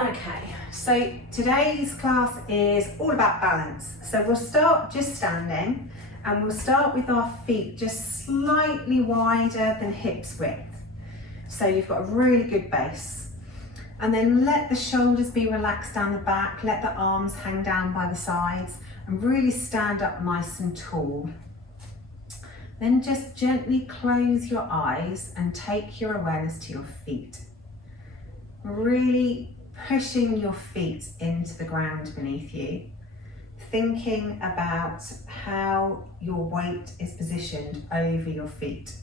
Okay, so today's class is all about balance. So we'll start just standing and we'll start with our feet just slightly wider than hips width. So you've got a really good base. And then let the shoulders be relaxed down the back, let the arms hang down by the sides and really stand up nice and tall. Then just gently close your eyes and take your awareness to your feet. Really pushing your feet into the ground beneath you, thinking about how your weight is positioned over your feet.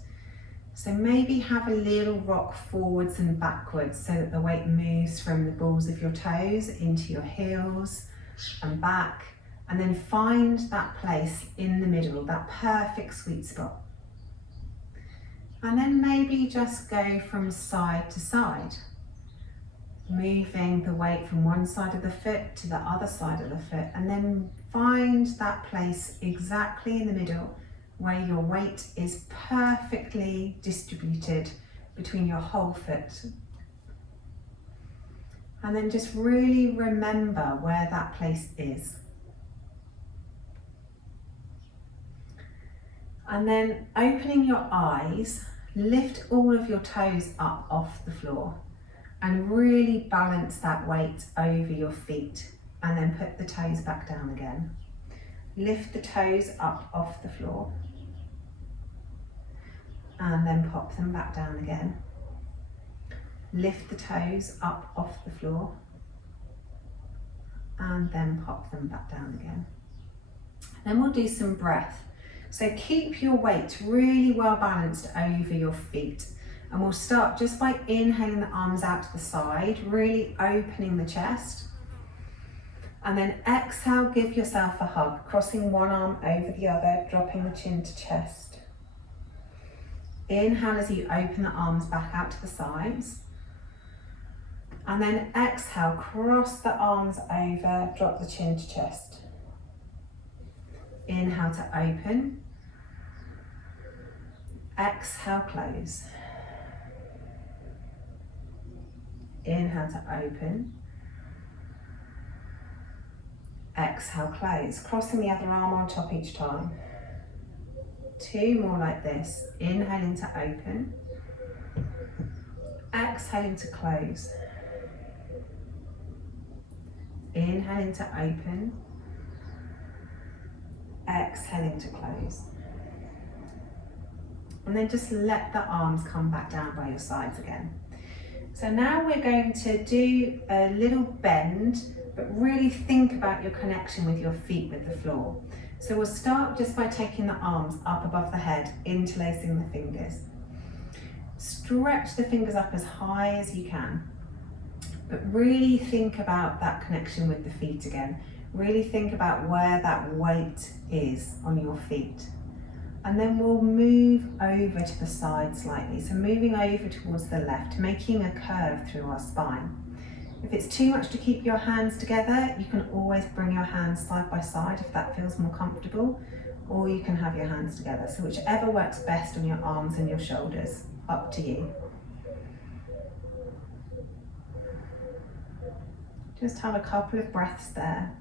So maybe have a little rock forwards and backwards so that the weight moves from the balls of your toes into your heels and back, and then find that place in the middle, that perfect sweet spot. And then maybe just go from side to side, moving the weight from one side of the foot to the other side of the foot, and then find that place exactly in the middle where your weight is perfectly distributed between your whole foot. And then just really remember where that place is. And then opening your eyes, lift all of your toes up off the floor and really balance that weight over your feet, and then put the toes back down again. Lift the toes up off the floor and then pop them back down again. Lift the toes up off the floor and then pop them back down again. Then we'll do some breath. So keep your weight really well balanced over your feet. And we'll start just by inhaling the arms out to the side, really opening the chest. And then exhale, give yourself a hug, crossing one arm over the other, dropping the chin to chest. Inhale as you open the arms back out to the sides. And then exhale, cross the arms over, drop the chin to chest. Inhale to open. Exhale, close. Inhale to open. Exhale, close. Crossing the other arm on top each time. Two more like this. Inhaling to open. Exhaling to close. Inhaling to open. Exhaling to close. And then just let the arms come back down by your sides again. So now we're going to do a little bend, but really think about your connection with your feet with the floor. So we'll start just by taking the arms up above the head, interlacing the fingers. Stretch the fingers up as high as you can, but really think about that connection with the feet again. Really think about where that weight is on your feet. And then we'll move over to the side slightly. So moving over towards the left, making a curve through our spine. If it's too much to keep your hands together, you can always bring your hands side by side if that feels more comfortable, or you can have your hands together. So whichever works best on your arms and your shoulders, up to you. Just have a couple of breaths there.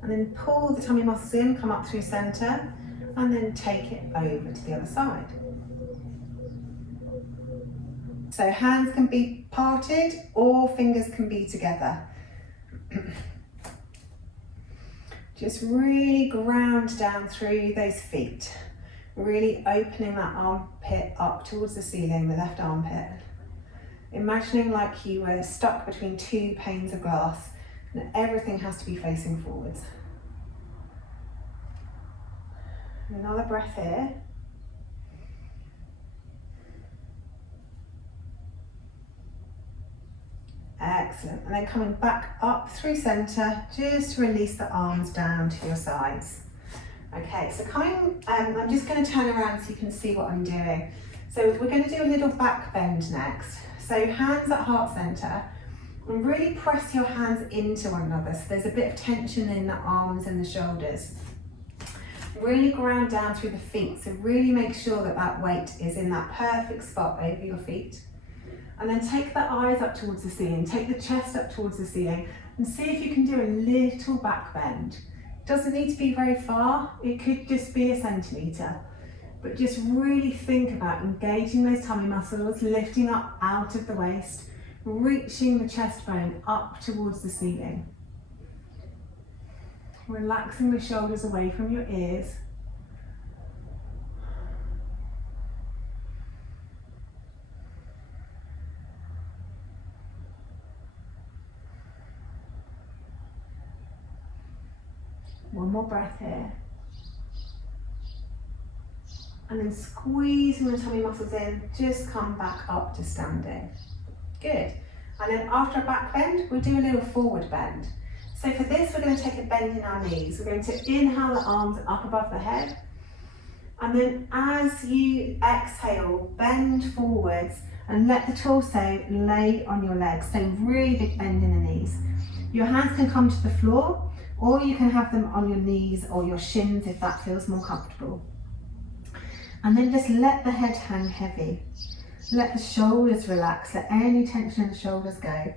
And then pull the tummy muscles in, come up through center, and then take it over to the other side. So hands can be parted or fingers can be together. Just really ground down through those feet. Really opening that armpit up towards the ceiling, the left armpit. Imagining like you were stuck between two panes of glass and everything has to be facing forwards. Another breath here. Excellent. And then coming back up through center, just to release the arms down to your sides. Okay, so I'm just going to turn around so you can see what I'm doing. So we're going to do a little back bend next. So hands at heart center, And really press your hands into one another, so there's a bit of tension in the arms and the shoulders. Really ground down through the feet, so really make sure that that weight is in that perfect spot over your feet. And then take the eyes up towards the ceiling, take the chest up towards the ceiling, and see if you can do a little back bend. Doesn't need to be very far, it could just be a centimetre. But just really think about engaging those tummy muscles, lifting up out of the waist, reaching the chest bone up towards the ceiling. Relaxing the shoulders away from your ears. One more breath here. And then squeezing the tummy muscles in, just come back up to standing. Good. And then after a back bend, we'll do a little forward bend. So for this, we're going to take a bend in our knees. We're going to inhale the arms up above the head. And then as you exhale, bend forwards and let the torso lay on your legs. So really big bend in the knees. Your hands can come to the floor, or you can have them on your knees or your shins if that feels more comfortable. And then just let the head hang heavy. Let the shoulders relax, let any tension in the shoulders go.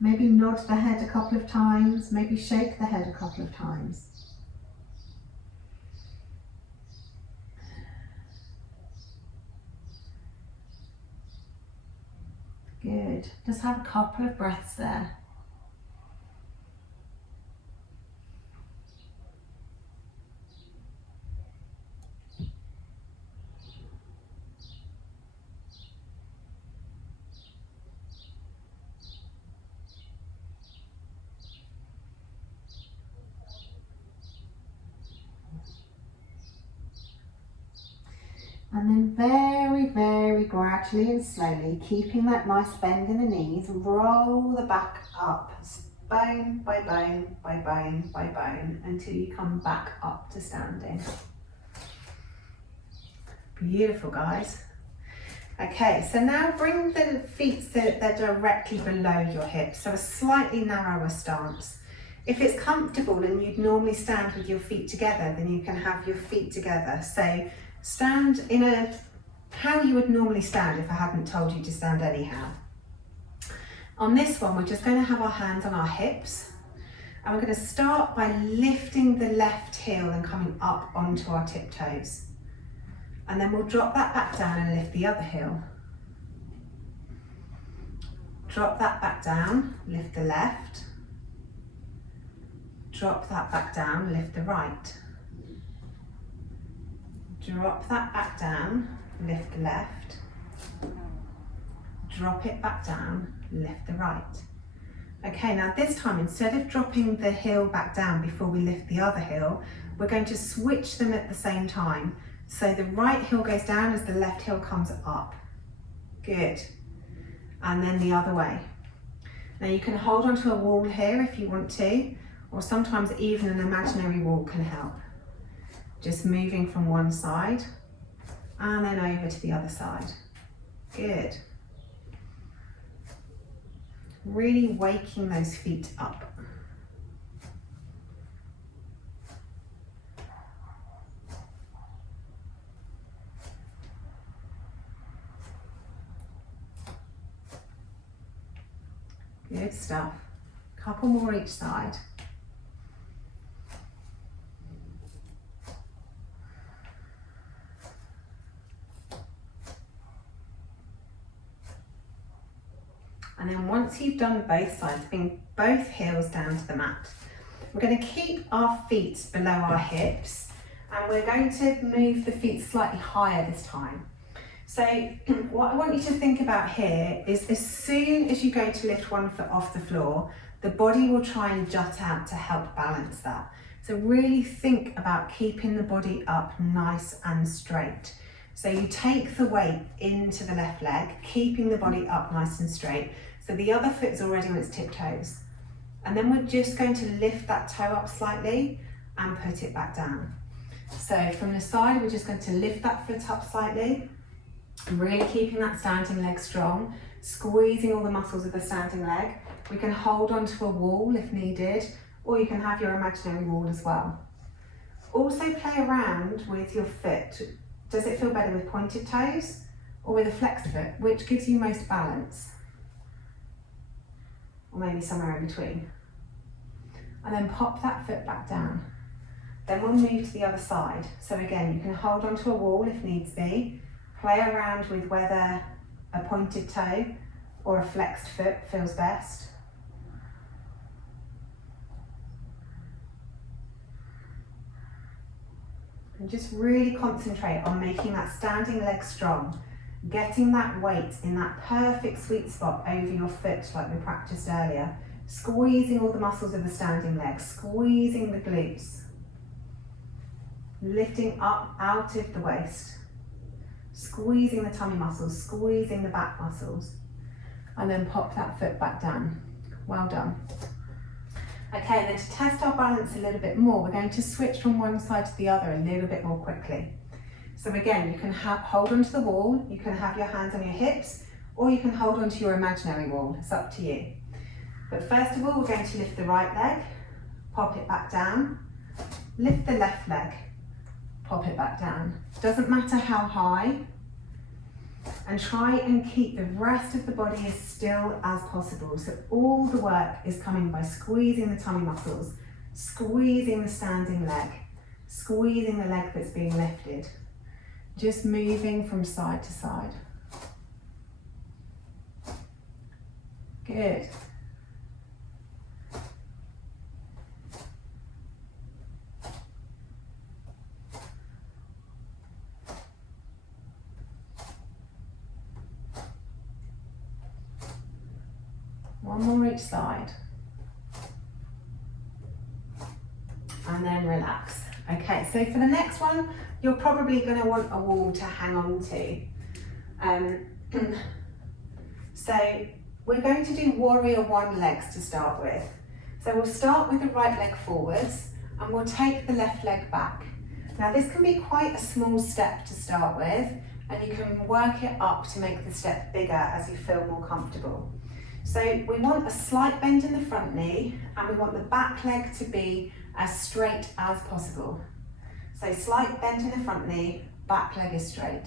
Maybe nod the head a couple of times, maybe shake the head a couple of times. Good, just have a couple of breaths there. And then very, very gradually and slowly, keeping that nice bend in the knees, roll the back up, bone by bone by bone by bone, until you come back up to standing. Beautiful, guys. Okay, so now bring the feet so that they're directly below your hips, so a slightly narrower stance. If it's comfortable and you'd normally stand with your feet together, then you can have your feet together. So stand in how you would normally stand if I hadn't told you to stand anyhow. On this one, we're just going to have our hands on our hips, and we're going to start by lifting the left heel and coming up onto our tiptoes. And then we'll drop that back down and lift the other heel. Drop that back down, lift the left. Drop that back down, lift the right. Drop that back down, lift the left. Drop it back down, lift the right. Okay, now this time, instead of dropping the heel back down before we lift the other heel, we're going to switch them at the same time. So the right heel goes down as the left heel comes up. Good. And then the other way. Now you can hold onto a wall here if you want to, or sometimes even an imaginary wall can help. Just moving from one side and then over to the other side. Good. Really waking those feet up. Good stuff. Couple more each side. And then once you've done both sides, bring both heels down to the mat. We're going to keep our feet below our hips, and we're going to move the feet slightly higher this time. So what I want you to think about here is as soon as you go to lift one foot off the floor, the body will try and jut out to help balance that. So really think about keeping the body up nice and straight. So you take the weight into the left leg, keeping the body up nice and straight. So the other foot is already on its tiptoes. And then we're just going to lift that toe up slightly and put it back down. So from the side, we're just going to lift that foot up slightly, really keeping that standing leg strong, squeezing all the muscles of the standing leg, We can hold onto a wall if needed, or you can have your imaginary wall as well. Also play around with your foot. Does it feel better with pointed toes or with a flexed foot? Which gives you most balance? Or maybe somewhere in between. And then pop that foot back down. Then we'll move to the other side. So again, you can hold onto a wall if needs be. Play around with whether a pointed toe or a flexed foot feels best. And just really concentrate on making that standing leg strong, getting that weight in that perfect sweet spot over your foot like we practiced earlier, squeezing all the muscles of the standing leg, squeezing the glutes, lifting up out of the waist, squeezing the tummy muscles, squeezing the back muscles, and then pop that foot back down. Well done. Okay, then to test our balance a little bit more, we're going to switch from one side to the other a little bit more quickly. So again, you can hold onto the wall, you can have your hands on your hips, or you can hold onto your imaginary wall, it's up to you. But first of all, we're going to lift the right leg, pop it back down, lift the left leg, pop it back down. Doesn't matter how high, and try and keep the rest of the body as still as possible. So all the work is coming by squeezing the tummy muscles, squeezing the standing leg, squeezing the leg that's being lifted. Just moving from side to side. Good. One more each side. And then relax. Okay, so for the next one, you're probably going to want a wall to hang on to. So we're going to do warrior one legs to start with. So we'll start with the right leg forwards and we'll take the left leg back. Now this can be quite a small step to start with, and you can work it up to make the step bigger as you feel more comfortable. So we want a slight bend in the front knee and we want the back leg to be as straight as possible. So slight bend in the front knee, back leg is straight.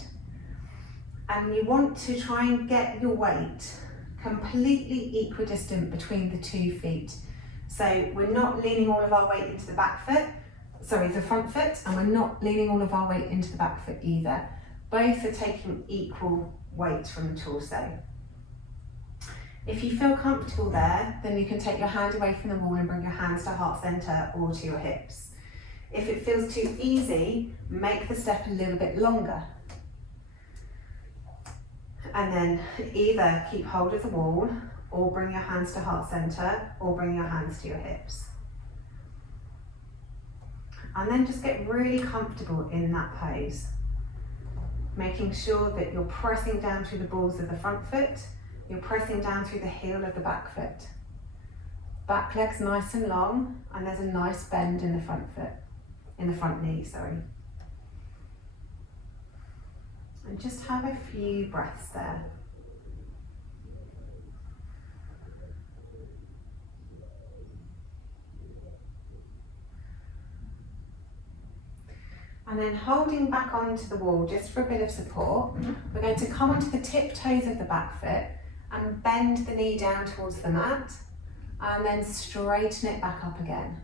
And you want to try and get your weight completely equidistant between the 2 feet. So we're not leaning all of our weight into the the front foot, and we're not leaning all of our weight into the back foot either. Both are taking equal weight from the torso. If you feel comfortable there, then you can take your hand away from the wall and bring your hands to heart center or to your hips. If it feels too easy, make the step a little bit longer. And then either keep hold of the wall or bring your hands to heart center or bring your hands to your hips. And then just get really comfortable in that pose, making sure that you're pressing down through the balls of the front foot. You're pressing down through the heel of the back foot. Back leg's nice and long, and there's a nice bend in the front foot, in the front knee, sorry. And just have a few breaths there. And then holding back onto the wall just for a bit of support, we're going to come onto the tiptoes of the back foot and bend the knee down towards the mat and then straighten it back up again.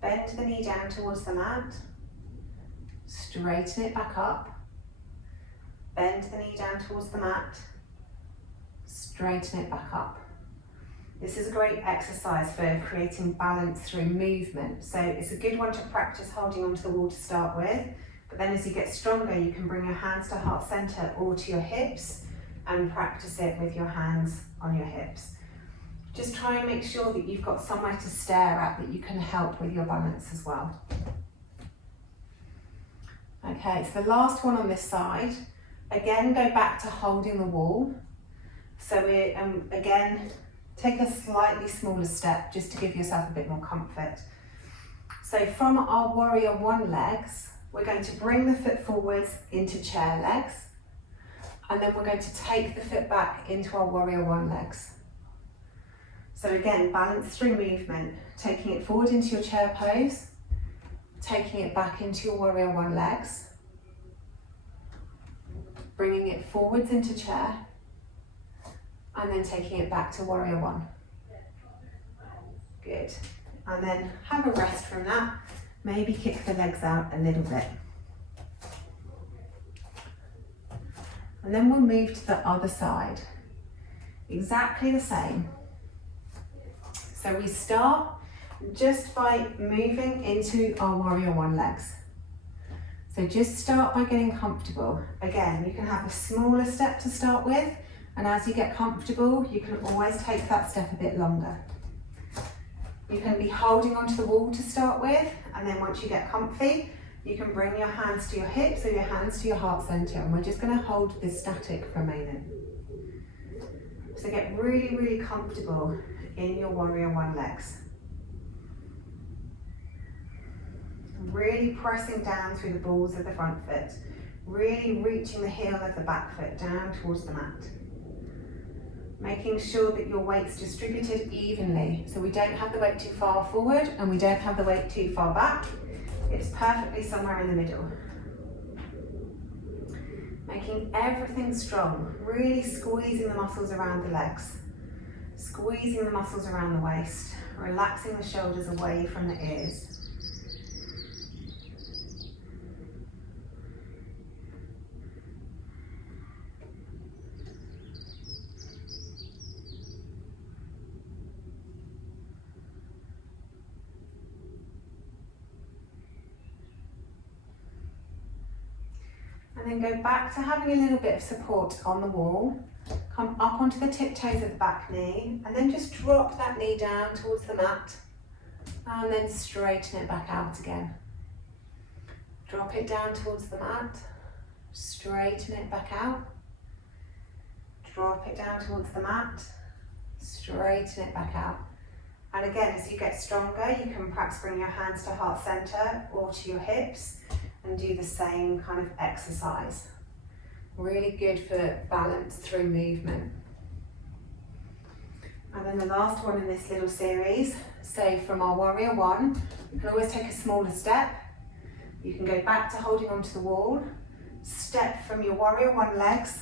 Bend the knee down towards the mat, straighten it back up, bend the knee down towards the mat, straighten it back up. This is a great exercise for creating balance through movement. So it's a good one to practice holding onto the wall to start with, but then as you get stronger, you can bring your hands to heart center or to your hips and practice it with your hands on your hips. Just try and make sure that you've got somewhere to stare at that you can help with your balance as well. Okay, so the last one on this side, again, go back to holding the wall. So we, again, take a slightly smaller step just to give yourself a bit more comfort. So from our warrior one legs, we're going to bring the foot forwards into chair legs, and then we're going to take the foot back into our warrior one legs. So again, balance through movement, taking it forward into your chair pose, taking it back into your warrior one legs, bringing it forwards into chair, and then taking it back to warrior one. Good. And then have a rest from that. Maybe kick the legs out a little bit. And then we'll move to the other side. Exactly the same. So we start just by moving into our warrior one legs. So just start by getting comfortable. Again, you can have a smaller step to start with, and as you get comfortable, you can always take that step a bit longer. You can be holding onto the wall to start with, and then once you get comfy, you can bring your hands to your hips or your hands to your heart center, and we're just going to hold this static for a moment. So get really, really comfortable in your warrior one legs. Really pressing down through the balls of the front foot, really reaching the heel of the back foot down towards the mat. Making sure that your weight's distributed evenly, so we don't have the weight too far forward and we don't have the weight too far back. It's perfectly somewhere in the middle. Making everything strong, really squeezing the muscles around the legs, squeezing the muscles around the waist, relaxing the shoulders away from the ears. And then go back to having a little bit of support on the wall. Come up onto the tiptoes of the back knee, and then just drop that knee down towards the mat, and then straighten it back out again. Drop it down towards the mat, straighten it back out. Drop it down towards the mat, straighten it back out. And again, as you get stronger, you can perhaps bring your hands to heart center or to your hips and do the same kind of exercise. Really good for balance through movement. And then the last one in this little series, so from our warrior one, you can always take a smaller step. You can go back to holding onto the wall, step from your warrior one legs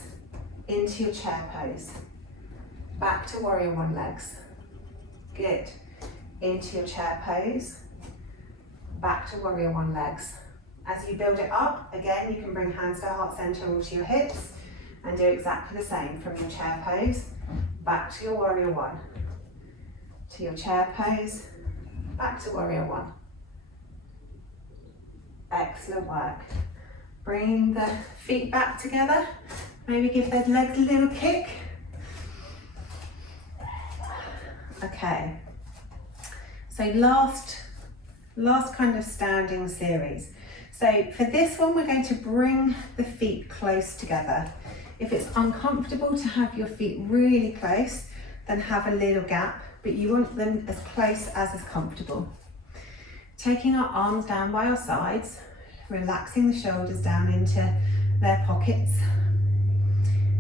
into your chair pose. Back to warrior one legs. Good. Into your chair pose. Back to warrior one legs. As you build it up, again, you can bring hands to heart center or to your hips and do exactly the same from your chair pose, back to your warrior one, to your chair pose, back to warrior one. Excellent work. Bring the feet back together, maybe give those legs a little kick. Okay, so last kind of standing series. So for this one, we're going to bring the feet close together. If it's uncomfortable to have your feet really close, then have a little gap, but you want them as close as is comfortable. Taking our arms down by our sides, relaxing the shoulders down into their pockets.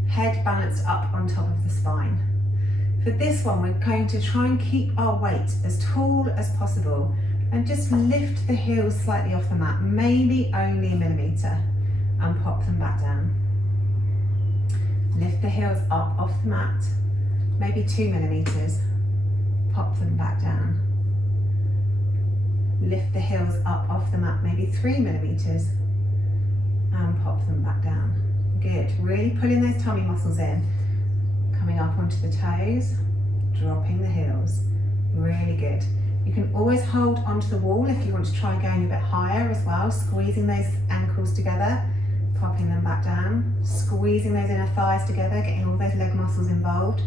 Head balanced up on top of the spine. For this one, we're going to try and keep our weight as tall as possible and just lift the heels slightly off the mat, maybe only a millimetre, and pop them back down. Lift the heels up off the mat, maybe 2 millimetres, pop them back down. Lift the heels up off the mat, maybe 3 millimetres, and pop them back down. Good, really pulling those tummy muscles in, coming up onto the toes, dropping the heels, really good. You can always hold onto the wall if you want to try going a bit higher as well, squeezing those ankles together, popping them back down, squeezing those inner thighs together, getting all those leg muscles involved,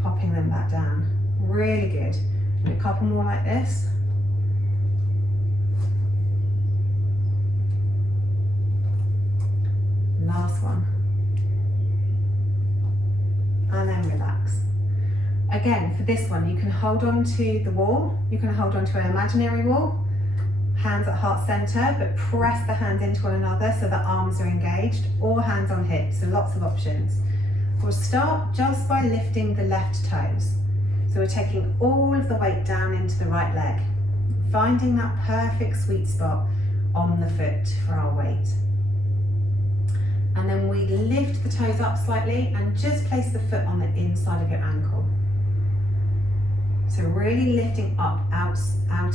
popping them back down. Really good. And a couple more like this. Last one. And then relax. Again, for this one, you can hold on to the wall, you can hold on to an imaginary wall, hands at heart center, but press the hands into one another so the arms are engaged, or hands on hips, so lots of options. We'll start just by lifting the left toes. So we're taking all of the weight down into the right leg, finding that perfect sweet spot on the foot for our weight. And then we lift the toes up slightly and just place the foot on the inside of your ankle. So really lifting up out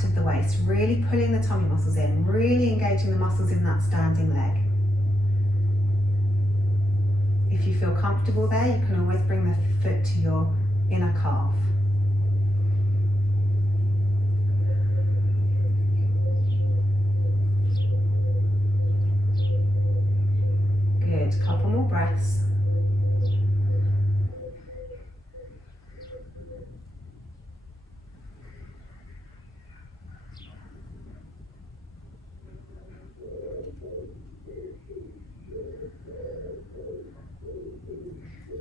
of the waist, really pulling the tummy muscles in, really engaging the muscles in that standing leg. If you feel comfortable there, you can always bring the foot to your inner calf. Good, couple more breaths.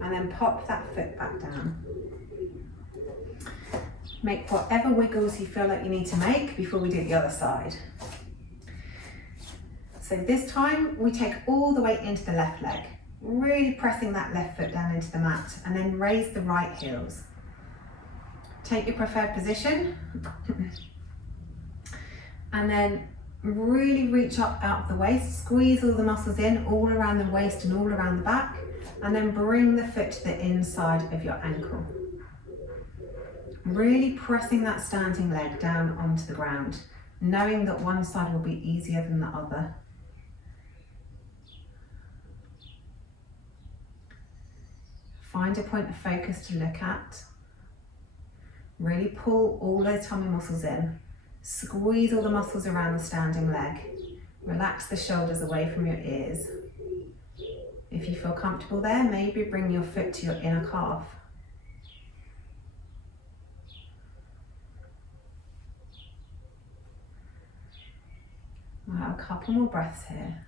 And then pop that foot back down. Make whatever wiggles you feel like you need to make before we do the other side. So this time we take all the weight into the left leg, really pressing that left foot down into the mat, and then raise the right heels. Take your preferred position and then really reach up out of the waist, squeeze all the muscles in, all around the waist and all around the back, and then bring the foot to the inside of your ankle. Really pressing that standing leg down onto the ground, knowing that one side will be easier than the other. Find a point of focus to look at. Really pull all those tummy muscles in. Squeeze all the muscles around the standing leg. Relax the shoulders away from your ears. If you feel comfortable there, maybe bring your foot to your inner calf. We'll have a couple more breaths here.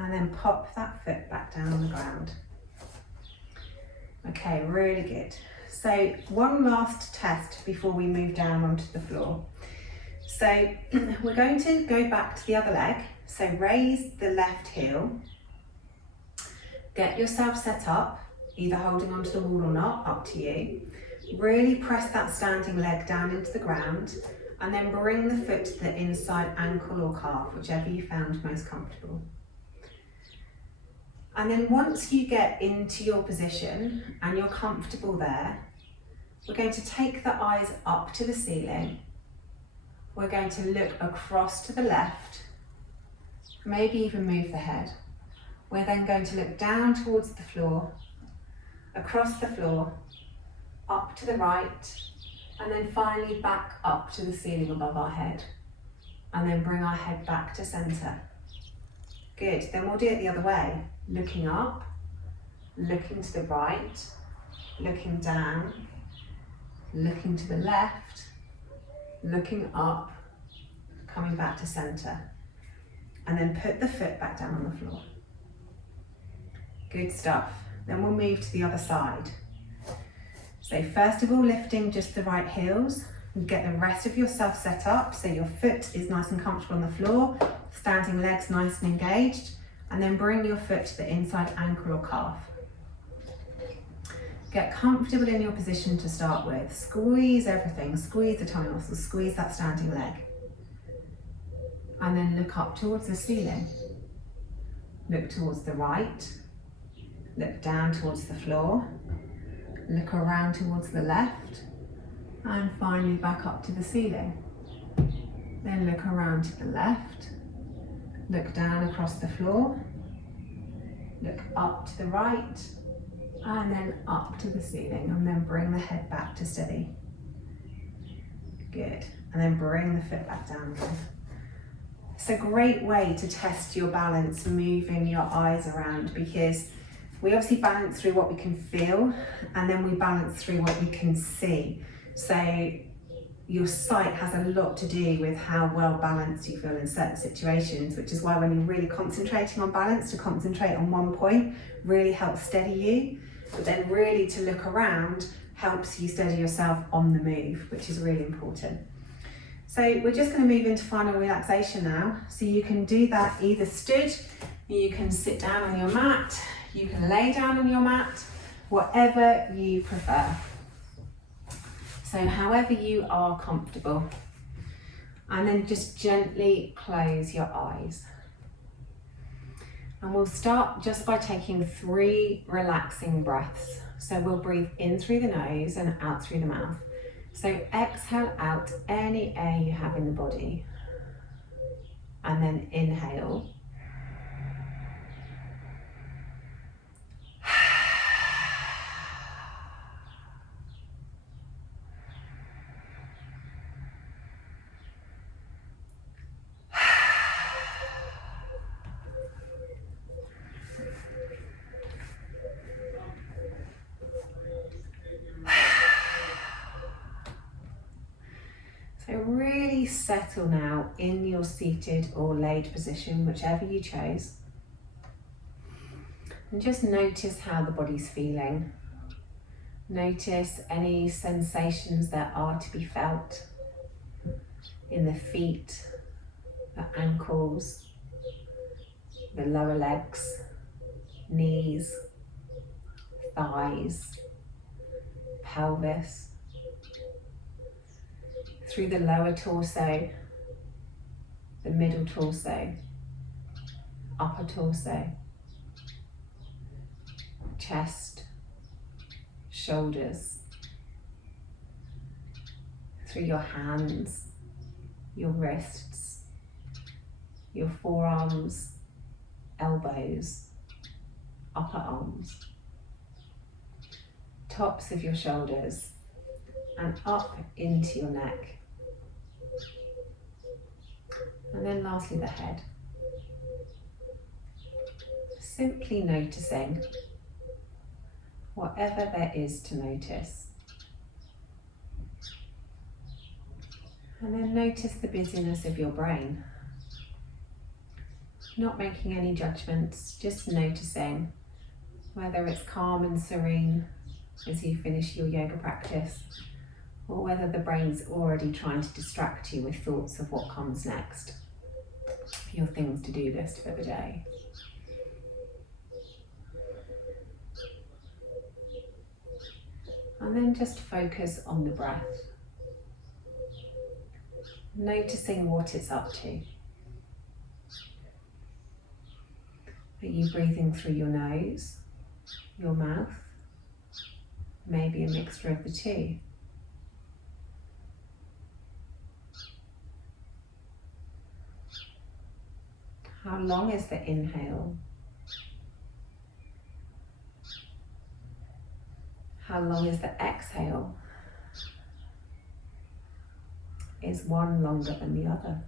And then pop that foot back down on the ground. Okay, really good. So one last test before we move down onto the floor. So we're going to go back to the other leg. So raise the left heel. Get yourself set up, either holding onto the wall or not, up to you. Really press that standing leg down into the ground and then bring the foot to the inside ankle or calf, whichever you found most comfortable. And then once you get into your position and you're comfortable there, we're going to take the eyes up to the ceiling. We're going to look across to the left, maybe even move the head. We're then going to look down towards the floor, across the floor, up to the right, and then finally back up to the ceiling above our head. And then bring our head back to center. Good, then we'll do it the other way. Looking up, looking to the right, looking down, looking to the left, looking up, coming back to center. And then put the foot back down on the floor. Good stuff. Then we'll move to the other side. So first of all, lifting just the right heels. Get the rest of yourself set up so your foot is nice and comfortable on the floor, standing legs nice and engaged, and then bring your foot to the inside ankle or calf. Get comfortable in your position to start with. Squeeze everything, squeeze the tummy muscles, squeeze that standing leg. And then look up towards the ceiling. Look towards the right, look down towards the floor, look around towards the left, and finally back up to the ceiling. Then look around to the left, look down across the floor, look up to the right, and then up to the ceiling, and then bring the head back to steady. Good, and then bring the foot back down again. It's a great way to test your balance, moving your eyes around, because we obviously balance through what we can feel, and then we balance through what we can see. So your sight has a lot to do with how well balanced you feel in certain situations, which is why when you're really concentrating on balance, to concentrate on one point really helps steady you, but then really to look around helps you steady yourself on the move, which is really important. So we're just going to move into final relaxation now. So you can do that either stood, you can sit down on your mat, you can lay down on your mat, whatever you prefer. So however you are comfortable. And then just gently close your eyes. And we'll start just by taking 3 relaxing breaths. So we'll breathe in through the nose and out through the mouth. So exhale out any air you have in the body. And then inhale. So really settle now in your seated or laid position, whichever you chose. And just notice how the body's feeling. Notice any sensations that are to be felt in the feet, the ankles, the lower legs, knees, thighs, pelvis, through the lower torso, the middle torso, upper torso, chest, shoulders, through your hands, your wrists, your forearms, elbows, upper arms, tops of your shoulders, and up into your neck. And then lastly, the head. Simply noticing whatever there is to notice. And then notice the busyness of your brain. Not making any judgments, just noticing whether it's calm and serene as you finish your yoga practice, or whether the brain's already trying to distract you with thoughts of what comes next, your things to do list for the day. And then just focus on the breath, noticing what it's up to. Are you breathing through your nose, your mouth, maybe a mixture of the two? How long is the inhale? How long is the exhale? Is one longer than the other?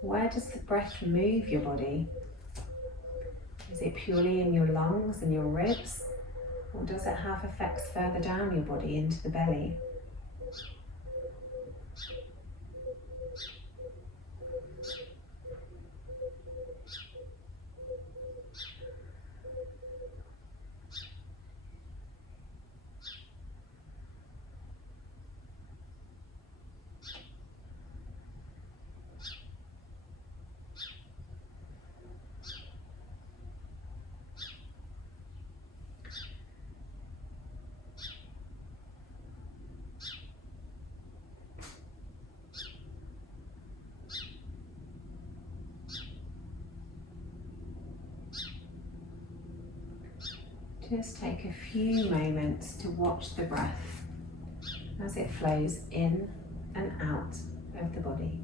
Where does the breath move your body? Is it purely in your lungs and your ribs? Or does it have effects further down your body into the belly? Just take a few moments to watch the breath as it flows in and out of the body.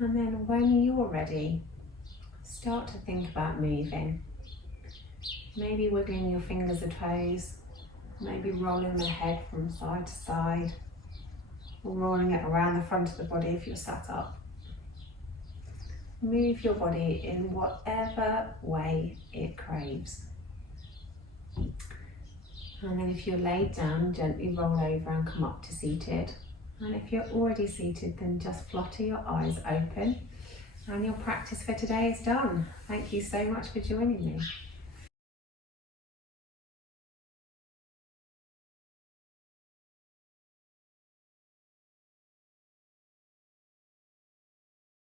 And then when you're ready, start to think about moving. Maybe wiggling your fingers or toes, maybe rolling the head from side to side, or rolling it around the front of the body if you're sat up. Move your body in whatever way it craves. And then if you're laid down, gently roll over and come up to seated. And if you're already seated, then just flutter your eyes open. And your practice for today is done. Thank you so much for joining me.